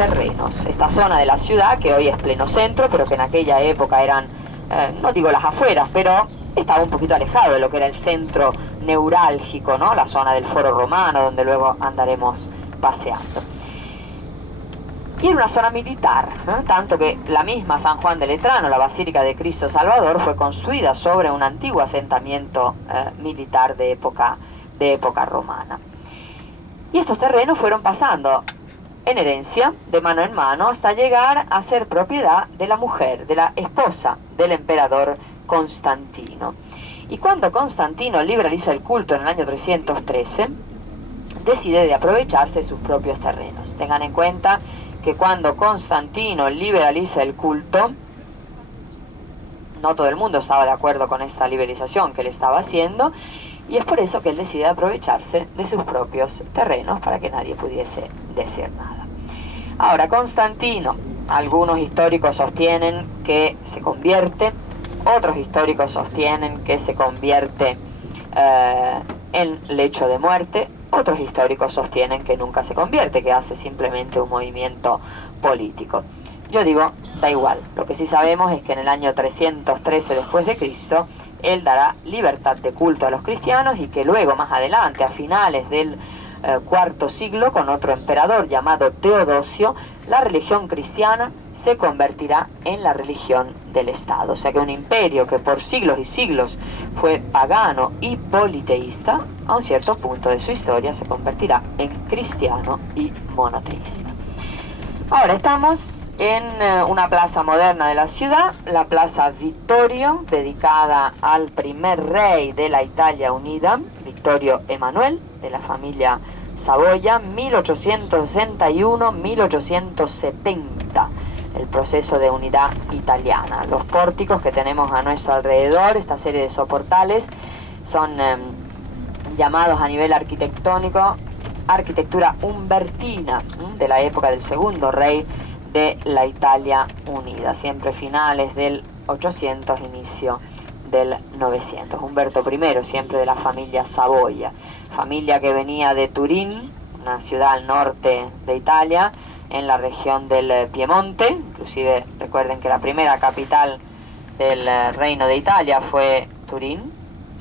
terrenos. Esta zona de la ciudad, que hoy es pleno centro, pero que en aquella época eran, no digo las afueras, pero estaba un poquito alejado de lo que era el centro neurálgico, ¿no? La zona del Foro Romano, donde luego andaremos paseando. Y era una zona militar, ¿no? Tanto que la misma San Juan de Letrán, la Basílica de Cristo Salvador, fue construida sobre un antiguo asentamiento militar de época romana. Y estos terrenos fueron pasando en herencia, de mano en mano, hasta llegar a ser propiedad de la mujer, de la esposa del emperador Constantino. Y cuando Constantino liberaliza el culto en el año 313, decide de aprovecharse sus propios terrenos. Tengan en cuenta que cuando Constantino liberaliza el culto, no todo el mundo estaba de acuerdo con esta liberalización que él estaba haciendo, y es por eso que él decide aprovecharse de sus propios terrenos para que nadie pudiese decir nada. Ahora, Constantino, algunos históricos sostienen que se convierte, otros históricos sostienen que se convierte en lecho de muerte, otros históricos sostienen que nunca se convierte, que hace simplemente un movimiento político. Yo digo, da igual, lo que sí sabemos es que en el año 313 después de Cristo, él dará libertad de culto a los cristianos y que luego, más adelante, a finales del cuarto siglo, con otro emperador llamado Teodosio, la religión cristiana se convertirá en la religión del Estado. O sea que un imperio que por siglos y siglos fue pagano y politeísta, a un cierto punto de su historia se convertirá en cristiano y monoteísta. Ahora estamos en una plaza moderna de la ciudad, la Plaza Vittorio, dedicada al primer rey de la Italia unida, Vittorio Emanuel, de la familia Saboya, 1861-1870, el proceso de unidad italiana. Los pórticos que tenemos a nuestro alrededor, esta serie de soportales, son llamados a nivel arquitectónico arquitectura umbertina, de la época del segundo rey de la Italia unida, siempre finales del 800, inicio del 900. Humberto I, siempre de la familia Saboya, familia que venía de Turín, una ciudad al norte de Italia, en la región del Piemonte. Inclusive recuerden que la primera capital del Reino de Italia fue Turín,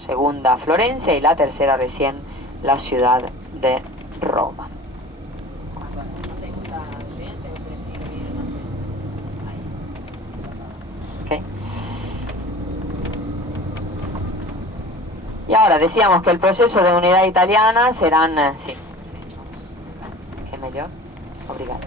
segunda Florencia y la tercera recién la ciudad de Roma. Y ahora decíamos que el proceso de unidad italiana serán... sí. ¿Qué mejor? Obrigado.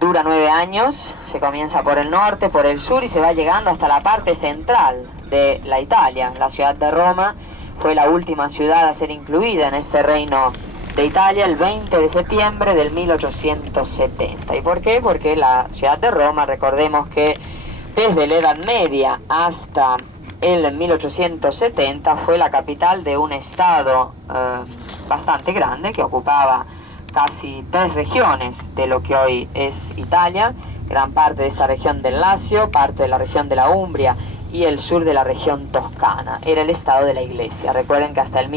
Dura 9 años, se comienza por el norte, por el sur y se va llegando hasta la parte central de la Italia. La ciudad de Roma fue la última ciudad a ser incluida en este reino de Italia el 20 de septiembre del 1870. ¿Y por qué? Porque la ciudad de Roma, recordemos que desde la Edad Media hasta el 1870 fue la capital de un estado bastante grande que ocupaba casi 3 regiones de lo que hoy es Italia, gran parte de esa región del Lacio, parte de la región de la Umbria y el sur de la región toscana. Era el estado de la Iglesia. Recuerden que hasta el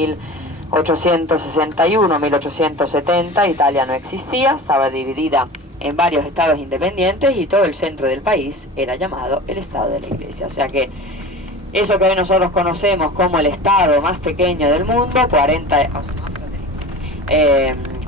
1861-1870 Italia no existía, estaba dividida en varios estados independientes y todo el centro del país era llamado el estado de la Iglesia. O sea que eso que hoy nosotros conocemos como el estado más pequeño del mundo,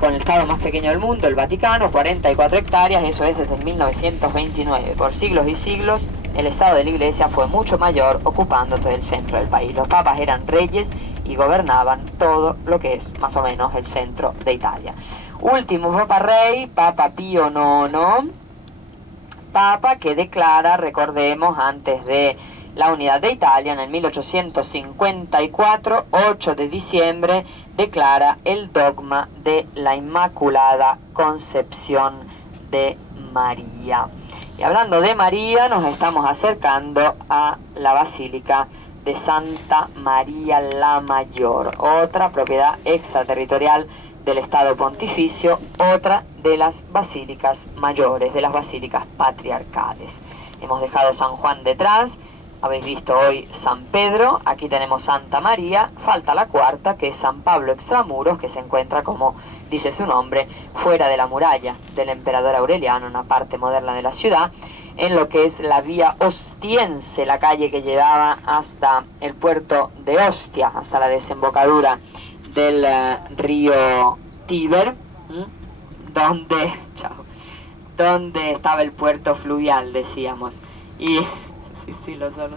con el estado más pequeño del mundo, el Vaticano, 44 hectáreas, eso es desde el 1929. Por siglos y siglos, el estado de la Iglesia fue mucho mayor, ocupando todo el centro del país. Los papas eran reyes y gobernaban todo lo que es más o menos el centro de Italia. Último Papa Rey, Papa Pío IX, Papa que declara, recordemos, antes de la unidad de Italia, en el 1854, 8 de diciembre, declara el dogma de la Inmaculada Concepción de María. Y hablando de María, nos estamos acercando a la Basílica de Santa María la Mayor, otra propiedad extraterritorial del Estado Pontificio, otra de las basílicas mayores, de las basílicas patriarcales. Hemos dejado San Juan detrás. Habéis visto hoy San Pedro, aquí tenemos Santa María, falta la cuarta que es San Pablo Extramuros, que se encuentra como dice su nombre, fuera de la muralla del emperador Aureliano, una parte moderna de la ciudad, en lo que es la vía Ostiense, la calle que llevaba hasta el puerto de Ostia, hasta la desembocadura del río Tíber, donde, donde estaba el puerto fluvial, decíamos. Y sí, lo son.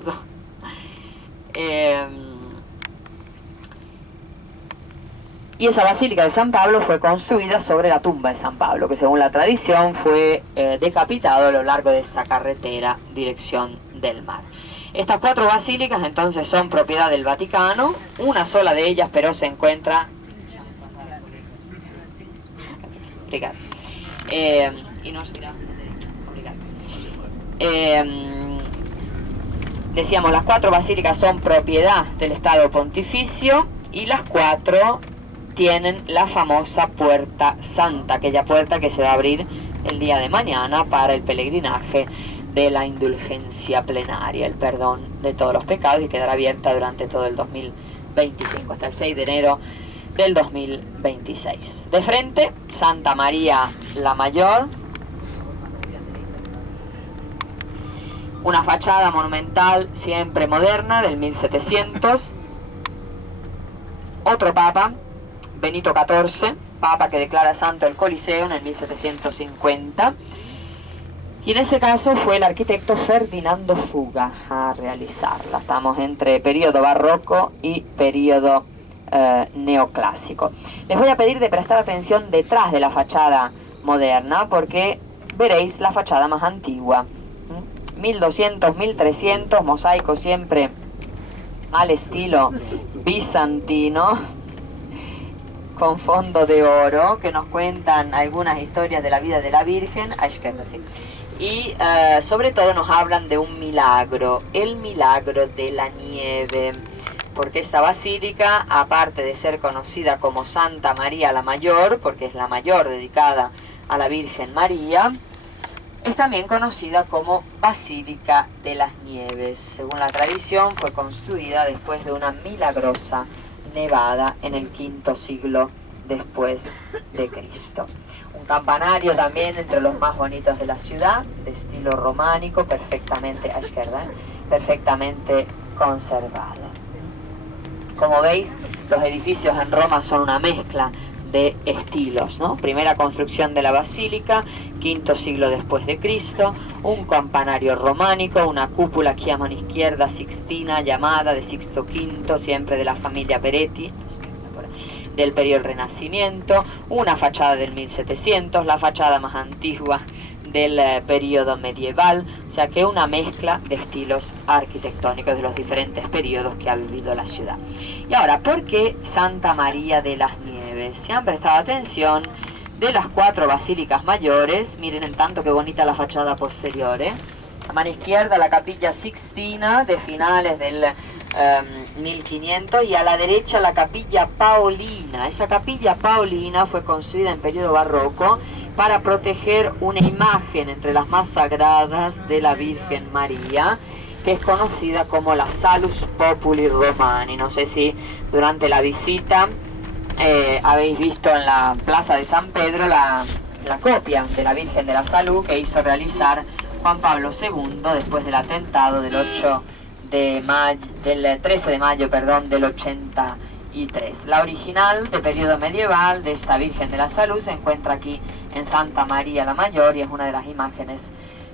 Y esa basílica de San Pablo fue construida sobre la tumba de San Pablo, que según la tradición fue decapitado a lo largo de esta carretera dirección del mar. Estas 4 basílicas entonces son propiedad del Vaticano, una sola de ellas pero se encuentra... decíamos, las 4 basílicas son propiedad del Estado Pontificio y las 4 tienen la famosa Puerta Santa, aquella puerta que se va a abrir el día de mañana para el peregrinaje de la indulgencia plenaria, el perdón de todos los pecados, y quedará abierta durante todo el 2025, hasta el 6 de enero del 2026. De frente, Santa María la Mayor, una fachada monumental siempre moderna del 1700, otro papa, Benito XIV, papa que declara santo el Coliseo en el 1750, y en este caso fue el arquitecto Ferdinando Fuga a realizarla. Estamos entre periodo barroco y periodo neoclásico. Les voy a pedir de prestar atención detrás de la fachada moderna, porque veréis la fachada más antigua, 1200, 1300, mosaico siempre al estilo bizantino, con fondo de oro, que nos cuentan algunas historias de la vida de la Virgen, a izquierda, sí. Y sobre todo nos hablan de un milagro, el milagro de la nieve, porque esta basílica, aparte de ser conocida como Santa María la Mayor, porque es la mayor dedicada a la Virgen María, es también conocida como Basílica de las Nieves. Según la tradición, fue construida después de una milagrosa nevada en el V siglo después de Cristo. Un campanario también entre los más bonitos de la ciudad, de estilo románico, perfectamente a izquierda, perfectamente conservado. Como veis, los edificios en Roma son una mezcla de estilos, ¿no? Primera construcción de la basílica, V siglo después de Cristo, un campanario románico, una cúpula aquí a mano izquierda sixtina llamada de Sixto V, siempre de la familia Peretti, del periodo Renacimiento, una fachada del 1700, la fachada más antigua del periodo medieval, o sea que una mezcla de estilos arquitectónicos de los diferentes periodos que ha vivido la ciudad. Y ahora, ¿por qué Santa María de las Nieves? Si han prestado atención, de las 4 basílicas mayores, miren en tanto qué bonita la fachada posterior, a mano izquierda la capilla Sixtina de finales del 1500, y a la derecha la capilla Paolina. Esa capilla Paolina fue construida en periodo barroco para proteger una imagen entre las más sagradas de la Virgen María, que es conocida como la Salus Populi Romani. No sé si durante la visita habéis visto en la plaza de San Pedro la copia de la Virgen de la Salud que hizo realizar Juan Pablo II después del atentado del 13 de mayo, del 83. La original de periodo medieval de esta Virgen de la Salud se encuentra aquí en Santa María la Mayor, y es una de las imágenes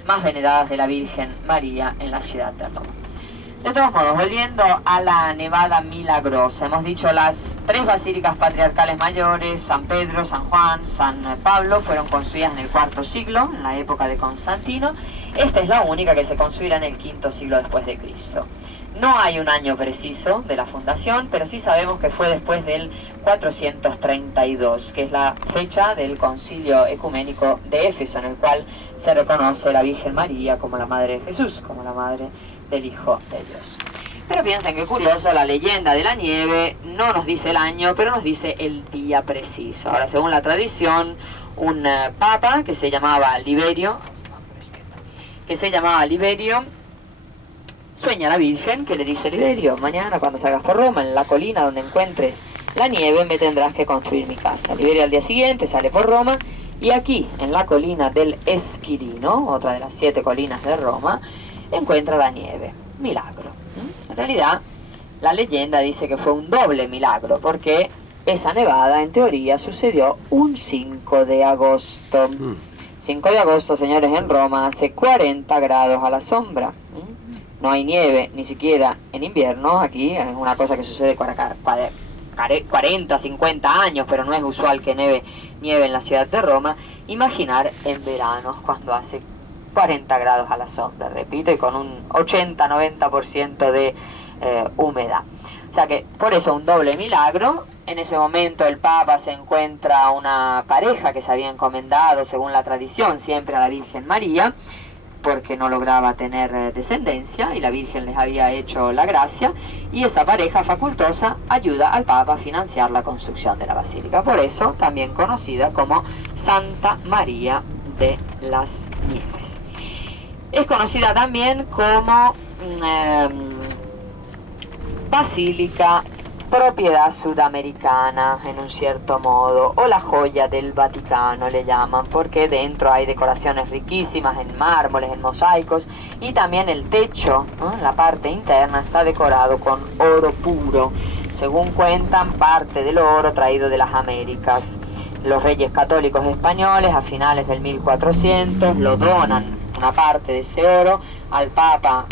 más veneradas de la Virgen María en la ciudad de Roma. De todos modos, volviendo a la Nevada Milagrosa, hemos dicho las 3 basílicas patriarcales mayores, San Pedro, San Juan, San Pablo, fueron construidas en el IV siglo, en la época de Constantino. Esta es la única que se construirá en el V siglo después de Cristo. No hay un año preciso de la fundación, pero sí sabemos que fue después del 432, que es la fecha del Concilio Ecuménico de Éfeso, en el cual se reconoce a la Virgen María como la Madre de Jesús, como la Madre del Hijo de Dios. Pero piensen qué curioso, la leyenda de la nieve no nos dice el año, pero nos dice el día preciso. Ahora, según la tradición, un papa que se llamaba Liberio, sueña a la Virgen, que le dice: Liberio, mañana cuando salgas por Roma, en la colina donde encuentres la nieve me tendrás que construir mi casa. Liberia al día siguiente sale por Roma y aquí, en la colina del Esquilino, otra de las 7 colinas de Roma, encuentra la nieve. Milagro. En realidad, la leyenda dice que fue un doble milagro, porque esa nevada, en teoría, sucedió un 5 de agosto. 5 de agosto, señores, en Roma hace 40 grados a la sombra. No hay nieve, ni siquiera en invierno. Aquí es una cosa que sucede 40, 50 años, pero no es usual que nieve en la ciudad de Roma. Imaginar en verano, cuando hace 40 grados a la sombra, repito, y con un 80-90% de humedad. O sea que por eso un doble milagro. En ese momento el Papa se encuentra una pareja que se había encomendado, según la tradición, siempre a la Virgen María, porque no lograba tener descendencia y la Virgen les había hecho la gracia, y esta pareja facultosa ayuda al Papa a financiar la construcción de la basílica, por eso también conocida como Santa María de las Nieves. Es conocida también como basílica propiedad sudamericana, en un cierto modo, o la joya del Vaticano le llaman, porque dentro hay decoraciones riquísimas en mármoles, en mosaicos, y también el techo, ¿no? La parte interna está decorado con oro puro, según cuentan, parte del oro traído de las Américas. Los reyes católicos españoles a finales del 1400 lo donan, una parte de ese oro, al Papa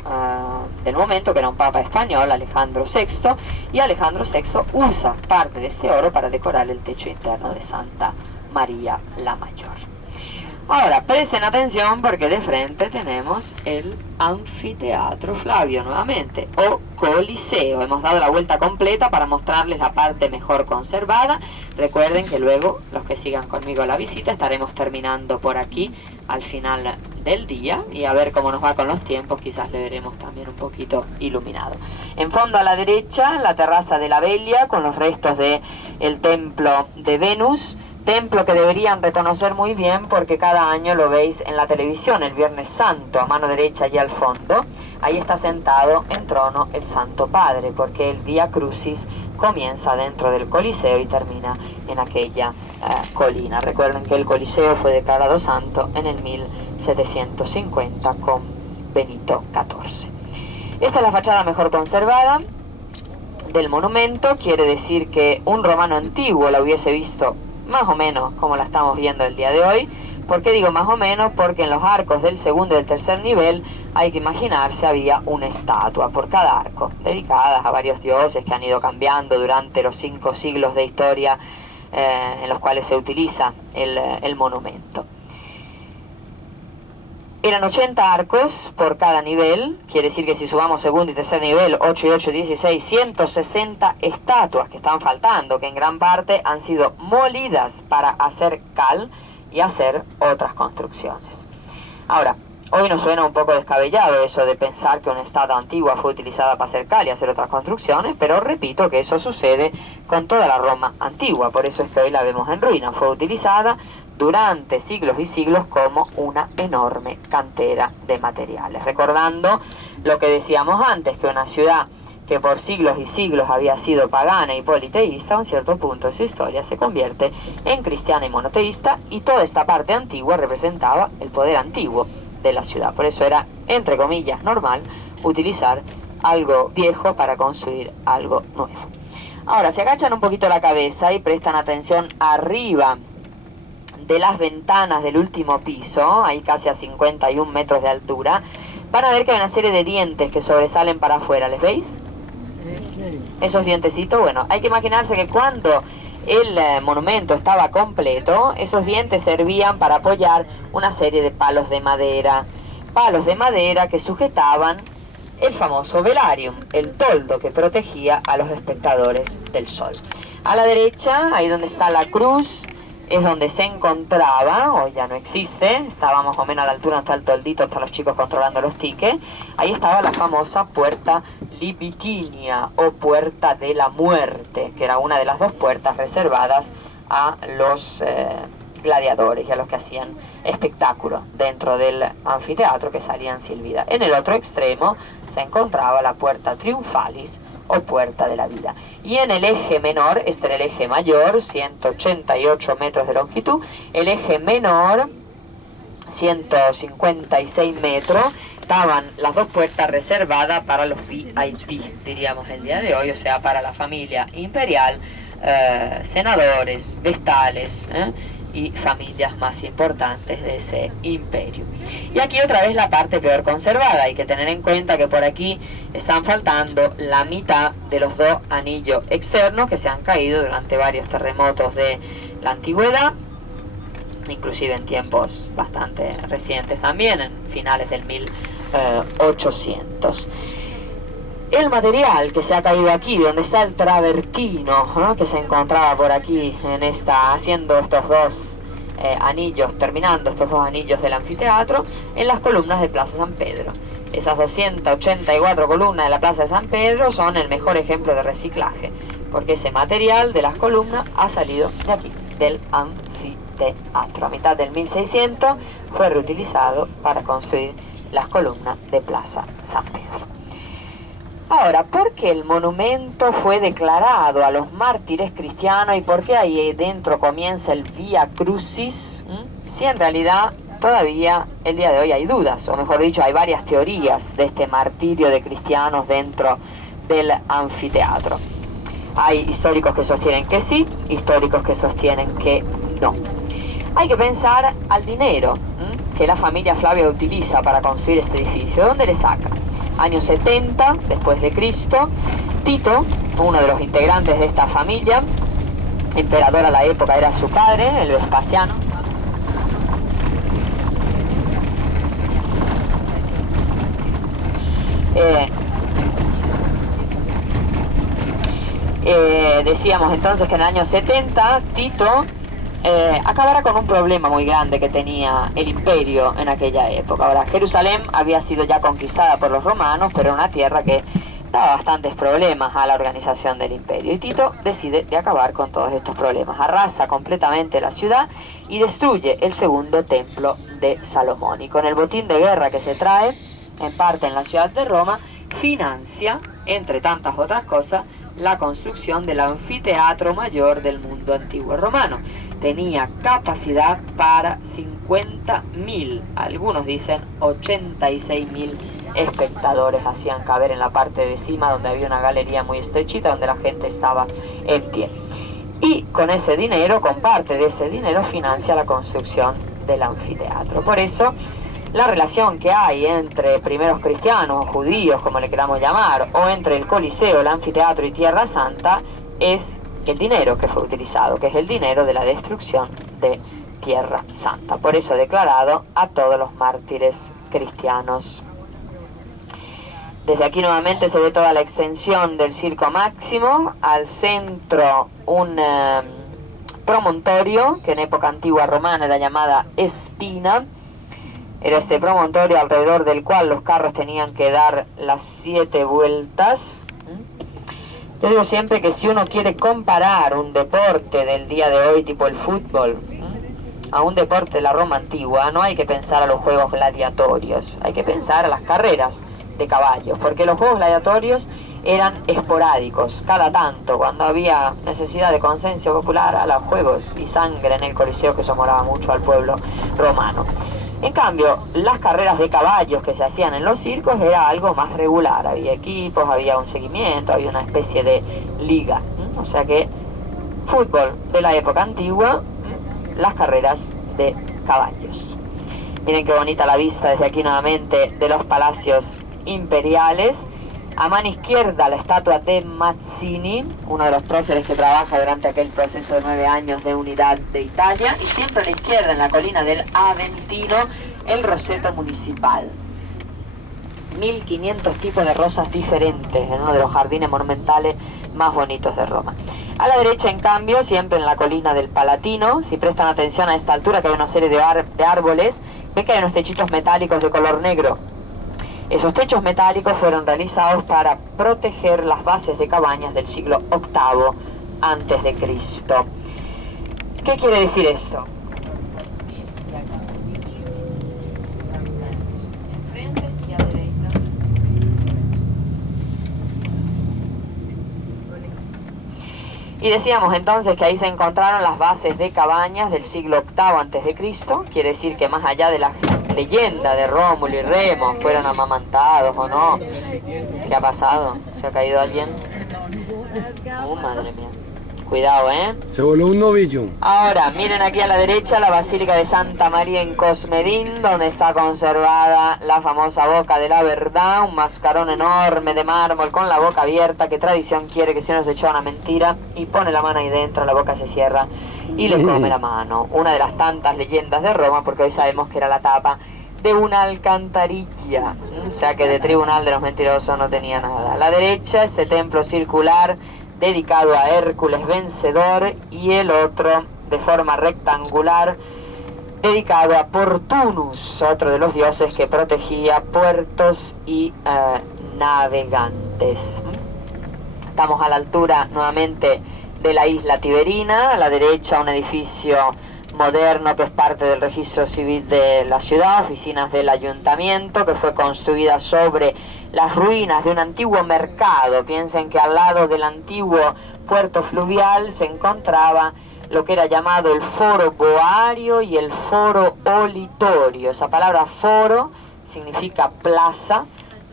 del momento, que era un Papa español, Alejandro VI, y Alejandro VI usa parte de este oro para decorar el techo interno de Santa María la Mayor. Ahora, presten atención porque de frente tenemos el Anfiteatro Flavio nuevamente, o Coliseo. Hemos dado la vuelta completa para mostrarles la parte mejor conservada. Recuerden que luego, los que sigan conmigo la visita, estaremos terminando por aquí al final del día, y a ver cómo nos va con los tiempos, quizás le veremos también un poquito iluminado. En fondo a la derecha, la terraza de la Velia, con los restos de el templo de Venus, templo que deberían reconocer muy bien porque cada año lo veis en la televisión, el Viernes Santo, a mano derecha y al fondo. Ahí está sentado en trono el Santo Padre, porque el Vía Crucis comienza dentro del Coliseo y termina en aquella colina. Recuerden que el Coliseo fue declarado santo en el 1750 con Benito XIV. Esta es la fachada mejor conservada del monumento. Quiere decir que un romano antiguo la hubiese visto más o menos como la estamos viendo el día de hoy. ¿Por qué digo más o menos? Porque en los arcos del segundo y del tercer nivel, hay que imaginarse, había una estatua por cada arco, dedicadas a varios dioses que han ido cambiando durante los 5 siglos de historia en los cuales se utiliza el monumento. Eran 80 arcos por cada nivel, quiere decir que si sumamos segundo y tercer nivel, 8 y 8, 16, 160 estatuas que están faltando, que en gran parte han sido molidas para hacer cal y hacer otras construcciones. Ahora, hoy nos suena un poco descabellado eso de pensar que una estatua antigua fue utilizada para hacer cal y hacer otras construcciones, pero repito que eso sucede con toda la Roma antigua, por eso es que hoy la vemos en ruina. Fue utilizada durante siglos y siglos como una enorme cantera de materiales. Recordando lo que decíamos antes, que una ciudad que por siglos y siglos había sido pagana y politeísta, a un cierto punto de su historia se convierte en cristiana y monoteísta, y toda esta parte antigua representaba el poder antiguo de la ciudad. Por eso era, entre comillas, normal utilizar algo viejo para construir algo nuevo. Ahora, si agachan un poquito la cabeza y prestan atención arriba de las ventanas del último piso, ahí casi a 51 metros de altura, van a ver que hay una serie de dientes que sobresalen para afuera. ¿Les veis? Esos dientecitos, bueno, hay que imaginarse que cuando el monumento estaba completo, esos dientes servían para apoyar una serie de palos de madera que sujetaban el famoso velarium, el toldo que protegía a los espectadores del sol. A la derecha, ahí donde está la cruz, es donde se encontraba, hoy ya no existe, estaba más o menos a la altura donde está el toldito, están los chicos controlando los tickets. Ahí estaba la famosa puerta Libitinia, o puerta de la muerte, que era una de las 2 puertas reservadas a los gladiadores y a los que hacían espectáculo dentro del anfiteatro, que salían sin vida. En el otro extremo se encontraba la puerta triunfalis o puerta de la vida. Y en el eje menor, este era el eje mayor, 188 metros de longitud, el eje menor, 156 metros, estaban las dos puertas reservadas para los VIP, diríamos el día de hoy, o sea, para la familia imperial, senadores, vestales, y familias más importantes de ese imperio. Y aquí otra vez la parte peor conservada. Hay que tener en cuenta que por aquí están faltando la mitad de los dos anillos externos que se han caído durante varios terremotos de la antigüedad, inclusive en tiempos bastante recientes también, en finales del 1800. El material que se ha caído aquí, donde está el travertino, ¿no?, que se encontraba por aquí haciendo estos dos anillos, terminando estos dos anillos del anfiteatro, en las columnas de Plaza San Pedro. Esas 284 columnas de la Plaza de San Pedro son el mejor ejemplo de reciclaje, porque ese material de las columnas ha salido de aquí, del anfiteatro. A mitad del 1600 fue reutilizado para construir las columnas de Plaza San Pedro. Ahora, ¿por qué el monumento fue declarado a los mártires cristianos y por qué ahí dentro comienza el Vía Crucis? Si en realidad todavía el día de hoy hay dudas, o mejor dicho, hay varias teorías de este martirio de cristianos dentro del anfiteatro. Hay históricos que sostienen que sí, históricos que sostienen que no. Hay que pensar al dinero que la familia Flavia utiliza para construir este edificio. ¿De dónde le saca? Años 70 después de Cristo, Tito, uno de los integrantes de esta familia, emperador a la época era su padre, el Vespasiano, decíamos entonces que en el año 70 Tito acabará con un problema muy grande que tenía el imperio en aquella época. Ahora, Jerusalén había sido ya conquistada por los romanos, pero era una tierra que daba bastantes problemas a la organización del imperio. Y Tito decide de acabar con todos estos problemas. Arrasa completamente la ciudad y destruye el segundo templo de Salomón. Y con el botín de guerra que se trae, en parte en la ciudad de Roma, financia, entre tantas otras cosas, la construcción del anfiteatro mayor del mundo antiguo romano. Tenía capacidad para 50.000, algunos dicen 86.000 espectadores hacían caber en la parte de cima, donde había una galería muy estrechita donde la gente estaba en pie. Y con ese dinero, con parte de ese dinero, financia la construcción del anfiteatro. Por eso, la relación que hay entre primeros cristianos o judíos, como le queramos llamar, o entre el Coliseo, el anfiteatro y Tierra Santa, es el dinero que fue utilizado, que es el dinero de la destrucción de Tierra Santa. Por eso declarado a todos los mártires cristianos. Desde aquí nuevamente se ve toda la extensión del Circo Máximo, al centro un promontorio, que en época antigua romana era llamada Espina. Era este promontorio alrededor del cual los carros tenían que dar las 7 vueltas. Yo digo siempre que si uno quiere comparar un deporte del día de hoy, tipo el fútbol, a un deporte de la Roma antigua, no hay que pensar a los juegos gladiatorios, hay que pensar a las carreras de caballos, porque los juegos gladiatorios eran esporádicos, cada tanto, cuando había necesidad de consenso popular, a los juegos y sangre en el Coliseo, que eso molaba mucho al pueblo romano. En cambio, las carreras de caballos que se hacían en los circos era algo más regular, había equipos, había un seguimiento, había una especie de liga, o sea que fútbol de la época antigua, las carreras de caballos. Miren qué bonita la vista desde aquí nuevamente de los palacios imperiales. A mano izquierda la estatua de Mazzini, uno de los próceres que trabaja durante aquel proceso de 9 años de unidad de Italia, y siempre a la izquierda, en la colina del Aventino, el Roseto municipal. 1500 tipos de rosas diferentes en uno de los jardines monumentales más bonitos de Roma. A la derecha, en cambio, siempre en la colina del Palatino, si prestan atención a esta altura, que hay una serie de árboles, ven que hay unos techitos metálicos de color negro. Esos techos metálicos fueron realizados para proteger las bases de cabañas del siglo VIII a.C. ¿Qué quiere decir esto? Y decíamos entonces que ahí se encontraron las bases de cabañas del siglo VIII a.C., quiere decir que más allá de la leyenda de Rómulo y Remo, fueron amamantados o no. ¿Qué ha pasado? ¿Se ha caído alguien? Madre mía. Cuidado, ¿eh? Se voló un novillo. Ahora, miren aquí a la derecha la Basílica de Santa María en Cosmedín, donde está conservada la famosa Boca de la Verdad, un mascarón enorme de mármol con la boca abierta, que tradición quiere que si uno se echa una mentira y pone la mano ahí dentro, la boca se cierra y le come la mano. Una de las tantas leyendas de Roma, porque hoy sabemos que era la tapa de una alcantarilla, o sea que de tribunal de los mentirosos no tenía nada. A la derecha, este templo circular dedicado a Hércules vencedor, y el otro de forma rectangular dedicado a Portunus, otro de los dioses que protegía puertos y navegantes. Estamos a la altura nuevamente de la isla Tiberina, a la derecha un edificio moderno que es parte del registro civil de la ciudad, oficinas del ayuntamiento, que fue construida sobre las ruinas de un antiguo mercado. Piensen que al lado del antiguo puerto fluvial se encontraba lo que era llamado el foro boario y el foro olitorio. Esa palabra foro significa plaza,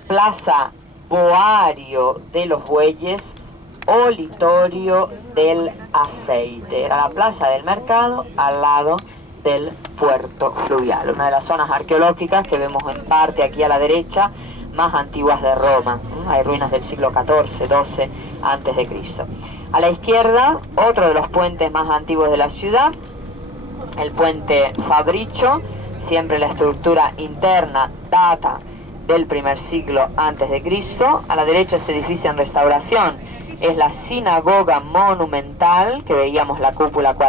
plaza boario de los bueyes, olitorio del aceite. Era la plaza del mercado al lado del puerto fluvial, una de las zonas arqueológicas que vemos en parte aquí a la derecha más antiguas de Roma. Hay ruinas del siglo XIV, XII antes de Cristo. A la izquierda, otro de los puentes más antiguos de la ciudad, el puente Fabricio. Siempre la estructura interna data del primer siglo antes de Cristo. A la derecha, este edificio en restauración es la sinagoga monumental, que veíamos la cúpula cuadrada